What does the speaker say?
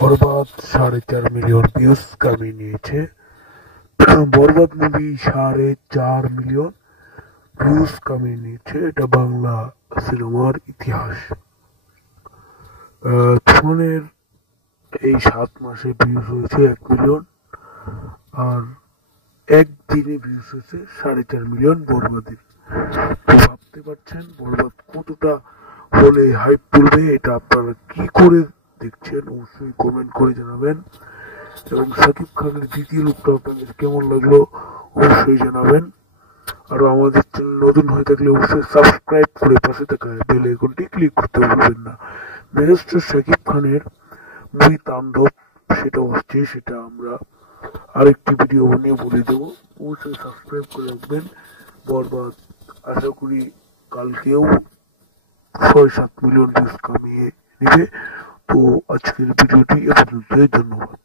বরবাদ 4.5 million views কামিয়ে নিয়েছে। বরবাদ movie 4.5 million views কামিয়ে নিয়েছে। এটা বাংলা সিনেমার ইতিহাস। তুফানের এই 7 মাসে ভিউজ হয়েছে 1 মিলিয়ন, আর একদিনে ভিউজ হয়েছে 4.5 মিলিয়ন বরবাদের। তো ভাবতে পারছেন বরবাদ কতটা হলে হাইপ তুলবে। এটা আপনারা কি করে দেখছেন অবশ্যই কমেন্ট করে জানাবেন, এবং শাকিব খানের দ্বিতীয় লুকটা আপনাদের কেমন লাগলো অবশ্যই জানাবেন। আর আমাদের চ্যানেল নতুন হয়ে থাকলে অবশ্যই সাবস্ক্রাইব করে পাশে থাকা বেল আইকনটি ক্লিক করতে ভুলবেন না। মেগাস্টার শাকিব খানের মুভি তাণ্ডব সেটা হচ্ছে, সেটা আমরা আরেকটি ভিডিও বানিয়ে বলে দেবো, অবশ্যই সাবস্ক্রাইব করে রাখবেন। বরবাদ আশা করি কালকেও 6-7 মিলিয়ন ভিউজ কামিয়ে নিবে। তো আজকের ভিডিওটি এ পর্যন্তই, ধন্যবাদ।